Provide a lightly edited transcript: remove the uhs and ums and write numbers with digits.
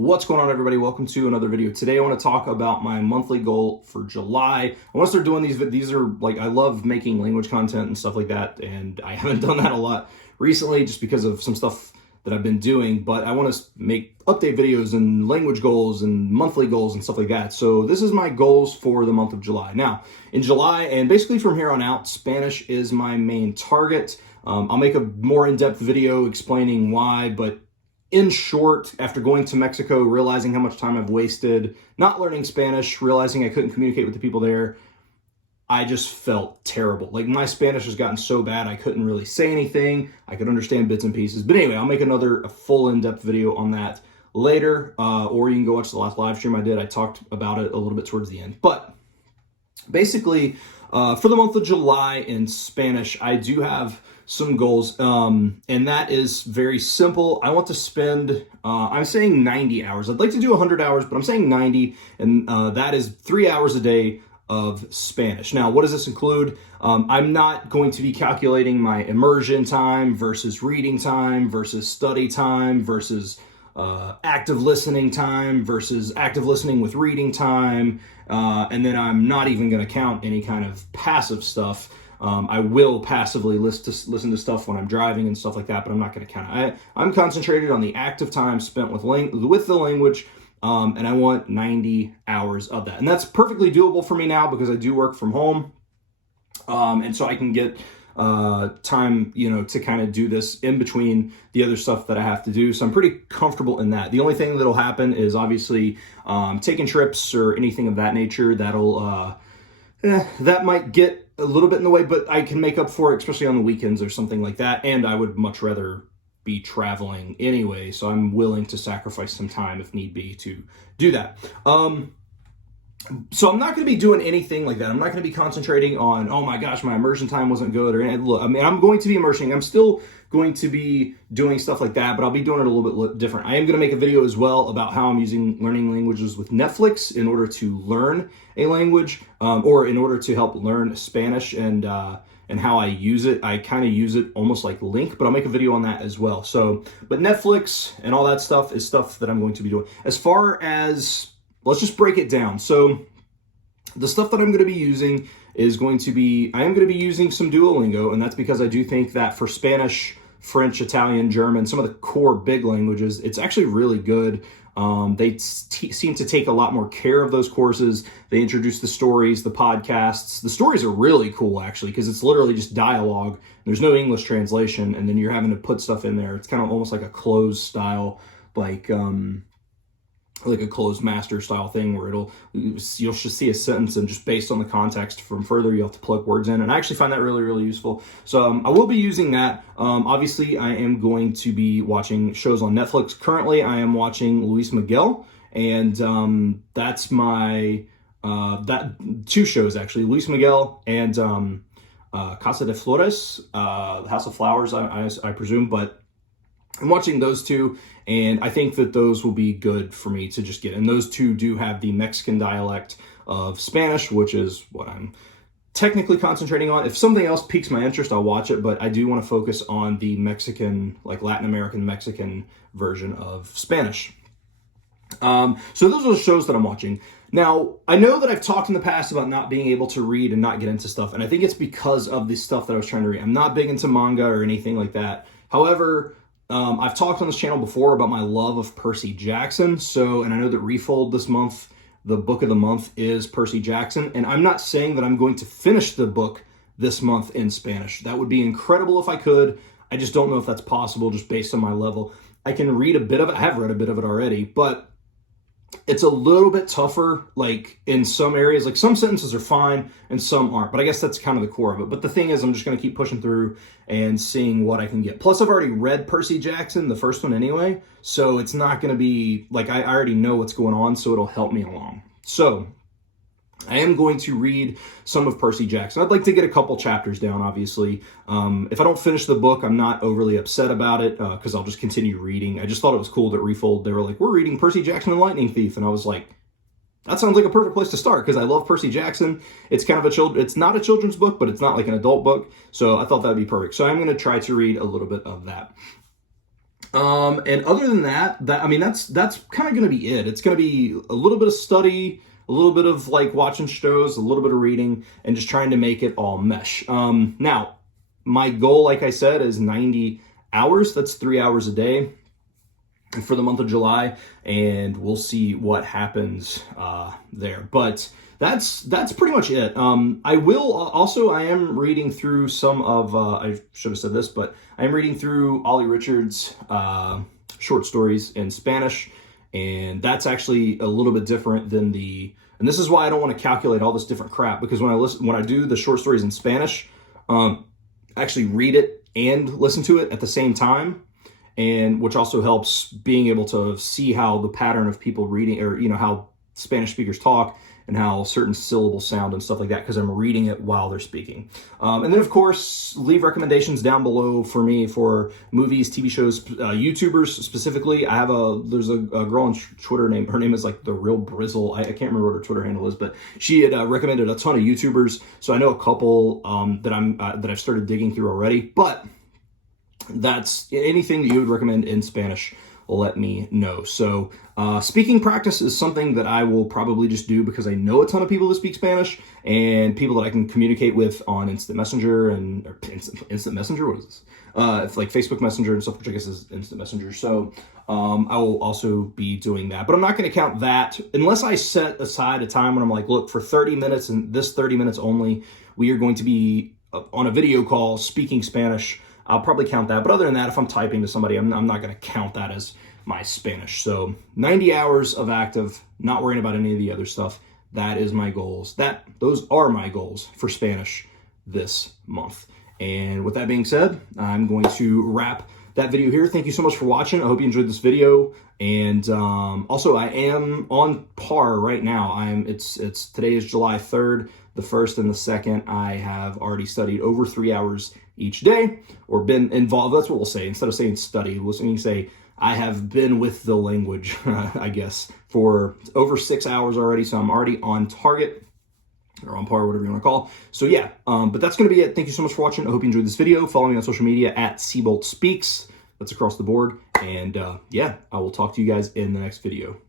What's going on, everybody? Welcome to another video. Today I want to talk about my monthly goal for July. I want to start doing these are like, I love making language content and stuff like that, and I haven't done that a lot recently just because of some stuff that I've been doing, but I want to make update videos and language goals and monthly goals and stuff like that. So this is my goals for the month of July. Now, in July, and basically from here on out, Spanish is my main target. I'll make a more in-depth video explaining why, but in short, after going to Mexico, realizing how much time I've wasted not learning Spanish, realizing I couldn't communicate with the people there, I just felt terrible. Like, my Spanish has gotten so bad I couldn't really say anything. I could understand bits and pieces. But anyway, I'll make a full in-depth video on that later, or you can go watch the last live stream I did. I talked about it a little bit towards the end. But basically, for the month of July in Spanish, I do have some goals, and that is very simple. I want to spend, I'm saying 90 hours. I'd like to do 100 hours, but I'm saying 90, and that is 3 hours a day of Spanish. Now, what does this include? I'm not going to be calculating my immersion time versus reading time versus study time versus active listening time versus active listening with reading time, and then I'm not even going to count any kind of passive stuff. I will passively listen to stuff when I'm driving and stuff like that, but I'm not going to count it. I'm concentrated on the active time spent with the language, and I want 90 hours of that. And that's perfectly doable for me now because I do work from home, and so I can get time, to kind of do this in between the other stuff that I have to do. So I'm pretty comfortable in that. The only thing that'll happen is obviously taking trips or anything of that nature. That might get a little bit in the way, but I can make up for it, especially on the weekends or something like that. And I would much rather be traveling anyway, so I'm willing to sacrifice some time if need be to do that. So I'm not going to be doing anything like that. I'm not going to be concentrating on, oh my gosh, my immersion time wasn't good, or anything. Look, I mean, I'm going to be immersing. I'm still going to be doing stuff like that, but I'll be doing it a little bit different. I am going to make a video as well about how I'm learning languages with Netflix in order to learn a language, or in order to help learn Spanish, and how I use it. I kind of use it almost like Link, but I'll make a video on that as well. So, but Netflix and all that stuff is stuff that I'm going to be doing. As far as, let's just break it down. So the stuff that I'm going to be using is I am going to be using some Duolingo, and that's because I do think that for Spanish, French, Italian, German, some of the core big languages, it's actually really good. They seem to take a lot more care of those courses. They introduce the stories, the podcasts. The stories are really cool, actually, because it's literally just dialogue. There's no English translation, and then you're having to put stuff in there. It's kind of almost like a closed style, like a closed master style thing where you'll just see a sentence, and just based on the context from further, you have to plug words in. And I actually find that really, really useful. So I will be using that. Obviously, I am going to be watching shows on Netflix. Currently, I am watching Luis Miguel, and that's my, two shows actually, Luis Miguel and Casa de Flores, the House of Flowers, I presume, but I'm watching those two, and I think that those will be good for me to just get. And those two do have the Mexican dialect of Spanish, which is what I'm technically concentrating on. If something else piques my interest, I'll watch it, but I do want to focus on the Mexican, like Latin American Mexican version of Spanish. So those are the shows that I'm watching. Now, I know that I've talked in the past about not being able to read and not get into stuff, and I think it's because of the stuff that I was trying to read. I'm not big into manga or anything like that. However, I've talked on this channel before about my love of Percy Jackson. And I know that Refold this month, the book of the month is Percy Jackson. And I'm not saying that I'm going to finish the book this month in Spanish. That would be incredible if I could. I just don't know if that's possible just based on my level. I can read a bit of it. I have read a bit of it already, but it's a little bit tougher, like in some areas. Like, some sentences are fine and some aren't, but I guess that's kind of the core of it. But the thing is, I'm just going to keep pushing through and seeing what I can get. Plus, I've already read Percy Jackson, the first one anyway, so it's not going to be, like, I already know what's going on, so it'll help me along. So I am going to read some of Percy Jackson. I'd like to get a couple chapters down, obviously. If I don't finish the book, I'm not overly upset about it, because I'll just continue reading. I just thought it was cool that Refold, they were like, we're reading Percy Jackson and Lightning Thief. And I was like, that sounds like a perfect place to start, because I love Percy Jackson. It's kind of it's not a children's book, but it's not like an adult book. So I thought that'd be perfect. So I'm going to try to read a little bit of that. And other than that, I mean, that's kind of going to be it. It's going to be a little bit of study, a little bit of like watching shows, a little bit of reading, and just trying to make it all mesh. Now, my goal, like I said, is 90 hours. That's 3 hours a day for the month of July, and we'll see what happens there. But that's pretty much it. I will also, I am reading through some of, I should have said this, but I am reading through Ollie Richards' short stories in Spanish, and that's actually a little bit different than and this is why I don't want to calculate all this different crap, because when I do the short stories in Spanish, actually read it and listen to it at the same time, and which also helps being able to see how the pattern of people reading, or how Spanish speakers talk and how certain syllables sound and stuff like that, because I'm reading it while they're speaking. And then, of course, leave recommendations down below for me for movies, TV shows, YouTubers specifically. There's a girl on Twitter her name is like The Real Brizzle. I can't remember what her Twitter handle is, but she had recommended a ton of YouTubers. So I know a couple that I've started digging through already, but that's anything that you would recommend in Spanish, let me know. So speaking practice is something that I will probably just do because I know a ton of people that speak Spanish and people that I can communicate with on Instant Messenger Instant Messenger. What is this? It's like Facebook Messenger and stuff, which I guess is Instant Messenger. So I will also be doing that, but I'm not going to count that unless I set aside a time when I'm like, look, for 30 minutes and this 30 minutes only, we are going to be on a video call speaking Spanish. I'll probably count that. But other than that, if I'm typing to somebody, I'm not going to count that as my Spanish. So 90 hours of active, not worrying about any of the other stuff. That is my goals. Those are my goals for Spanish this month. And with that being said, I'm going to wrap that video here. Thank you so much for watching. I hope you enjoyed this video. And also, I am on par right now. Today is July 3rd. The 1st and the 2nd, I have already studied over 3 hours each day, or been involved. That's what we'll say. Instead of saying study, we'll say I have been with the language, I guess, for over 6 hours already. So I'm already on target, or on par, whatever you want to call. So yeah, but that's going to be it. Thank you so much for watching. I hope you enjoyed this video. Follow me on social media at Seabolt Speaks. That's across the board. And yeah, I will talk to you guys in the next video.